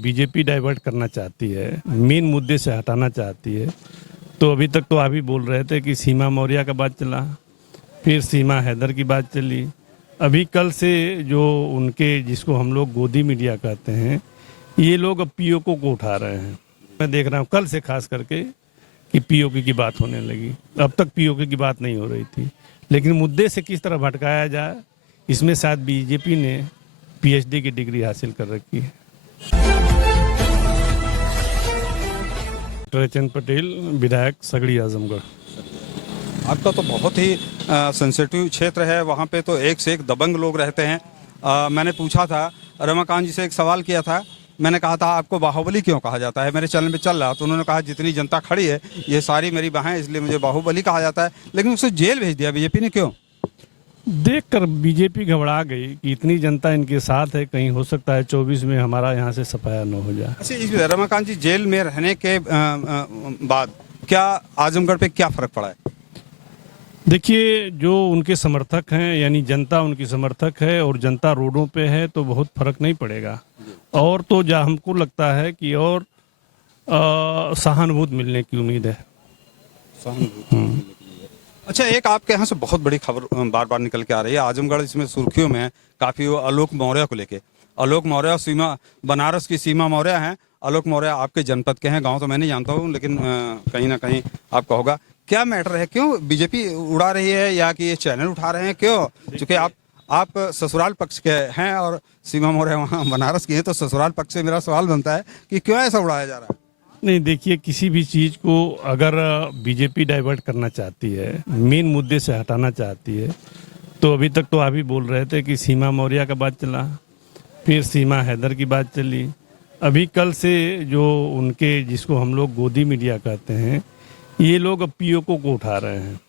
BJP divert करना चाहती है, मेन मुद्दे से हटाना चाहती है, तो अभी तक तो आप ही बोल रहे थे कि सीमा मौर्य का बात चला, फिर सीमा हैदर की बात चली, अभी कल से जो उनके जिसको हम लोग गोदी मीडिया कहते हैं, ये लोग अब पीओके को उठा रहे हैं। मैं देख रहा हूँ कल से खास करके कि पीओके की बात होने लगी। अब तक पीओके की बात नहीं हो रही थी, लेकिन मुद्दे से किस तरह भटकाया जाए, इसमें शायद बीजेपी ने पीएचडी की डिग्री हासिल कर रखी है। चंद पटेल, विधायक सगड़ी आजमगढ़। आपका तो बहुत ही सेंसिटिव क्षेत्र है, वहाँ पे तो एक से एक दबंग लोग रहते हैं। मैंने पूछा था, रमाकांत जी से एक सवाल किया था, मैंने कहा था आपको बाहुबली क्यों कहा जाता है, मेरे चैनल पे चल रहा, तो उन्होंने कहा जितनी जनता खड़ी है ये सारी मेरी बहन, इसलिए मुझे बाहुबली कहा जाता है। लेकिन उसे जेल भेज दिया बीजेपी ने, क्यों? देखकर बीजेपी घबरा गई कि इतनी जनता इनके साथ है, कहीं हो सकता है 24 में हमारा यहाँ से सफाया न हो जाए। अच्छा, इस रमाकांत जी जेल में रहने के बाद क्या आजमगढ़ पे क्या फर्क पड़ा है? देखिए, जो उनके समर्थक हैं यानी जनता उनकी समर्थक है और जनता रोडों पे है, तो बहुत फर्क नहीं पड़ेगा। और तो जहाँ हमको लगता है कि और सहानुभूति मिलने की उम्मीद है। अच्छा, एक आपके यहाँ से बहुत बड़ी खबर बार बार निकल के आ रही है, आजमगढ़ इसमें सुर्खियों में है काफी, वो आलोक मौर्य को लेके। आलोक मौर्य सीमा, बनारस की सीमा मौर्य हैं। आलोक मौर्य आपके जनपद के हैं, गांव तो मैं नहीं जानता हूँ, लेकिन कहीं ना कहीं आपका होगा। क्या मैटर है, क्यों बीजेपी उड़ा रही है, या कि ये चैनल उठा रहे हैं, क्यों? क्योंकि आप ससुराल पक्ष के हैं और सीमा मौर्य वहाँ बनारस की है, तो ससुराल पक्ष से मेरा सवाल बनता है कि क्यों ऐसा उड़ाया जा रहा है? नहीं, देखिए, किसी भी चीज़ को अगर बीजेपी डाइवर्ट करना चाहती है, मेन मुद्दे से हटाना चाहती है, तो अभी तक तो आप ही बोल रहे थे कि सीमा मौर्य का बात चला, फिर सीमा हैदर की बात चली, अभी कल से जो उनके जिसको हम लोग गोदी मीडिया कहते हैं, ये लोग अब पीओके को उठा रहे हैं।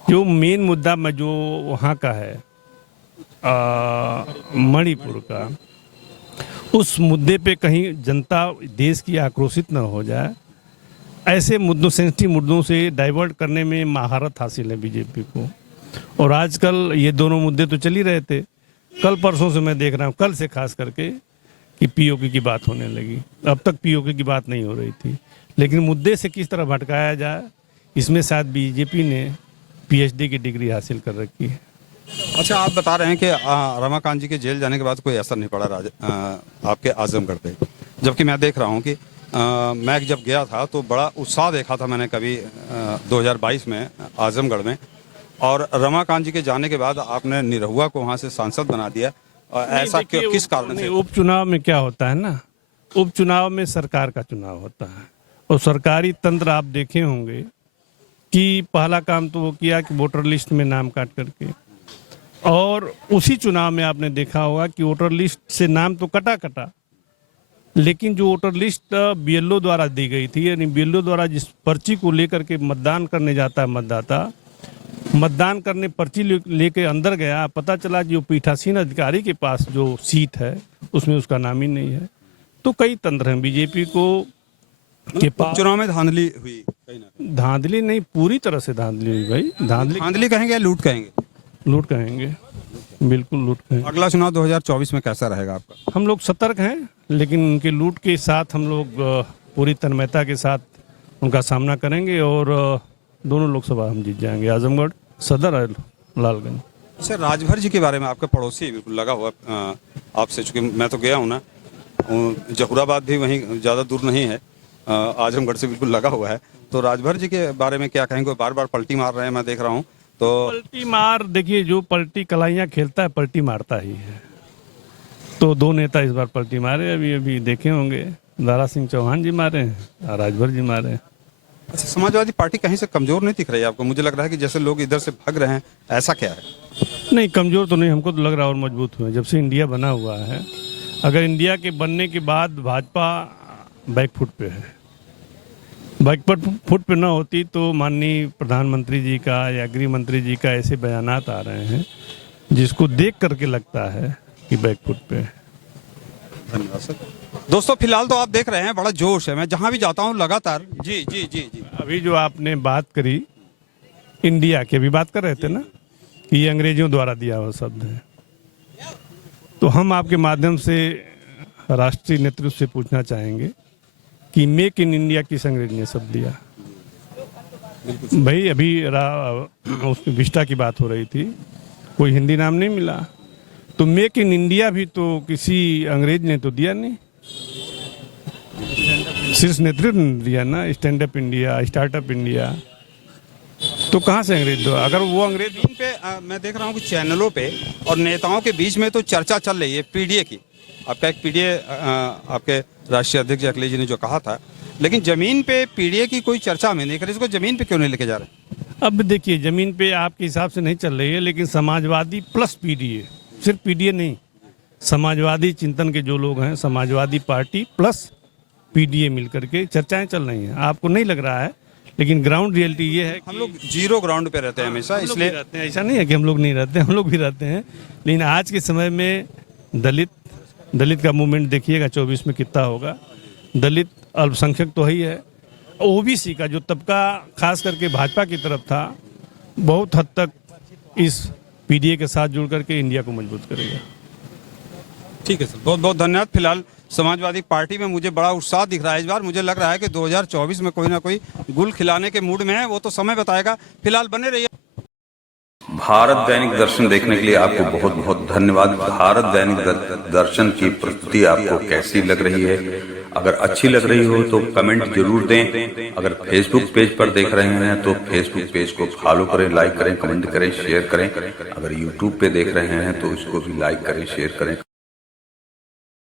जो मेन मुद्दा में जो वहाँ का है मणिपुर का, उस मुद्दे पे कहीं जनता देश की आक्रोशित न हो जाए, ऐसे मुद्दों, सेंसिटिव मुद्दों से डाइवर्ट करने में महारत हासिल है बीजेपी को। और आजकल ये दोनों मुद्दे तो चल ही रहे थे, कल परसों से मैं देख रहा हूँ कल से खास करके कि पीओके की बात होने लगी। अब तक पीओके की बात नहीं हो रही थी, लेकिन मुद्दे से किस तरह भटकाया जाए, इसमें शायद बीजेपी ने पीएचडी की डिग्री हासिल कर रखी है। अच्छा, आप बता रहे हैं कि रमाकांत जी के जेल जाने के बाद कोई असर नहीं पड़ा आपके आजमगढ़ पे, जबकि मैं देख रहा हूँ कि मैं जब गया था तो बड़ा उत्साह देखा था मैंने कभी 2022 में आजमगढ़ में, और रमाकांत जी के जाने के बाद आपने निरहुआ को वहाँ से सांसद बना दिया। ऐसा क्यों, किस कारण से? उपचुनाव में क्या होता है ना, उपचुनाव में सरकार का चुनाव होता है, और सरकारी तंत्र आप देखे होंगे कि पहला काम तो वो किया कि वोटर लिस्ट में नाम काट करके, और उसी चुनाव में आपने देखा होगा कि वोटर लिस्ट से नाम तो कटा, लेकिन जो वोटर लिस्ट बीएलओ द्वारा दी गई थी, यानी बीएलओ द्वारा जिस पर्ची को लेकर के मतदान करने जाता है मतदाता, मतदान करने पर्ची लेके अंदर गया, पता चला जो पीठासीन अधिकारी के पास जो सीट है उसमें उसका नाम ही नहीं है। तो कई तंत्र हैं बीजेपी को के पास। चुनाव में धांधली हुई? धांधली नहीं, पूरी तरह से धांधली हुई भाई। धांधली कहेंगे या लूट कहेंगे? लूट कहेंगे, बिल्कुल लूट कहेंगे। अगला चुनाव 2024 में कैसा रहेगा आपका? हम लोग सतर्क हैं, लेकिन उनके लूट के साथ हम लोग पूरी तन्मयता के साथ उनका सामना करेंगे, और दोनों लोकसभा हम जीत जाएंगे, आजमगढ़ सदर और लालगंज। अच्छा, राजभर जी के बारे में, आपका पड़ोसी बिल्कुल लगा हुआ आपसे, चूंकि मैं तो गया हूँ ना, जहुराबाद भी वहीं ज़्यादा दूर नहीं है, आजमगढ़ से बिल्कुल लगा हुआ है, तो राजभर जी के बारे में क्या कहेंगे? बार बार पलटी मार रहे हैं, मैं देख रहा हूँ। तो पलटी मार, देखिए, जो पलटी कलाइयाँ खेलता है पलटी मारता ही है। तो दो नेता इस बार पलटी मारे, अभी देखे होंगे, दारा सिंह चौहान जी मारे हैं और राजभर जी मारे हैं। अच्छा, समाजवादी पार्टी कहीं से कमजोर नहीं दिख रही है आपको? मुझे लग रहा है कि जैसे लोग इधर से भाग रहे हैं, ऐसा क्या है? नहीं, कमजोर तो नहीं, हमको तो लग रहा है और मजबूत हुए जब से इंडिया बना हुआ है। अगर इंडिया के बनने के बाद भाजपा बैकफुट पे है, बैकफुट पे ना होती तो माननीय प्रधानमंत्री जी का या गृह मंत्री जी का ऐसे बयानात आ रहे हैं जिसको देख करके लगता है कि बैकफुट पे है। धन्यवाद सर। दोस्तों, फिलहाल तो आप देख रहे हैं बड़ा जोश है, मैं जहां भी जाता हूं लगातार। जी जी जी जी। अभी जो आपने बात करी इंडिया की, अभी बात कर रहे थे ना कि ये अंग्रेजों द्वारा दिया हुआ शब्द है, तो हम आपके माध्यम से राष्ट्रीय नेतृत्व से पूछना चाहेंगे कि मेक इन इंडिया किस अंग्रेज ने शब्द दिया। भाई अभी उसमें विस्टा की बात हो रही थी, कोई हिंदी नाम नहीं मिला, तो मेक इन इंडिया भी तो किसी अंग्रेज ने तो दिया नहीं, शीर्ष नेतृत्व ने दिया ना, stand up India, startup India, तो कहाँ से अंग्रेज दो? अगर वो अंग्रेज इन पे मैं देख रहा हूँ कि चैनलों पे और नेताओं के बीच में तो चर्चा चल रही है पीडीए की। आपका एक पीडीए आपके राष्ट्रीय अध्यक्ष अखिलेश जी ने जो कहा था, लेकिन जमीन पे पीडीए की कोई चर्चा में नहीं कर, इसको जमीन पे क्यों नहीं लेके जा रहे? अब देखिए जमीन पे आपके हिसाब से नहीं चल रही है, लेकिन समाजवादी प्लस पीडीए, सिर्फ पीडीए नहीं, समाजवादी चिंतन के जो लोग हैं, समाजवादी पार्टी प्लस पीडीए मिलकर के चर्चाएं चल रही हैं। आपको नहीं लग रहा है, लेकिन ग्राउंड रियलिटी ये है हम लोग जीरो ग्राउंड पे रहते हैं हमेशा, इसलिए रहते हैं। ऐसा नहीं है कि हम लोग नहीं रहते, हम लोग भी रहते हैं, लेकिन आज के समय में दलित का मूवमेंट देखिएगा 24 में कितना होगा। दलित अल्पसंख्यक तो ही है, ओबीसी का जो तबका खास करके भाजपा की तरफ था, बहुत हद तक इस पीडीए के साथ जुड़ करके इंडिया को मजबूत करेगा। ठीक है सर, बहुत बहुत धन्यवाद। फिलहाल समाजवादी पार्टी में मुझे बड़ा उत्साह दिख रहा है इस बार। मुझे लग रहा है कि 2024 में कोई ना कोई गुल खिलाने के मूड में है, वो तो समय बताएगा। फिलहाल बने रहिए। भारत दैनिक दर्शन देखने के लिए आपको बहुत बहुत धन्यवाद। भारत दैनिक दर्शन की प्रस्तुति आपको कैसी लग रही है? अगर अच्छी लग रही हो तो कमेंट जरूर दें। अगर फेसबुक पेज पर देख रहे हैं तो फेसबुक पेज को फॉलो करें, लाइक करें, कमेंट करें, शेयर करें। अगर यूट्यूब पे देख रहे हैं तो इसको भी लाइक करें, शेयर करें।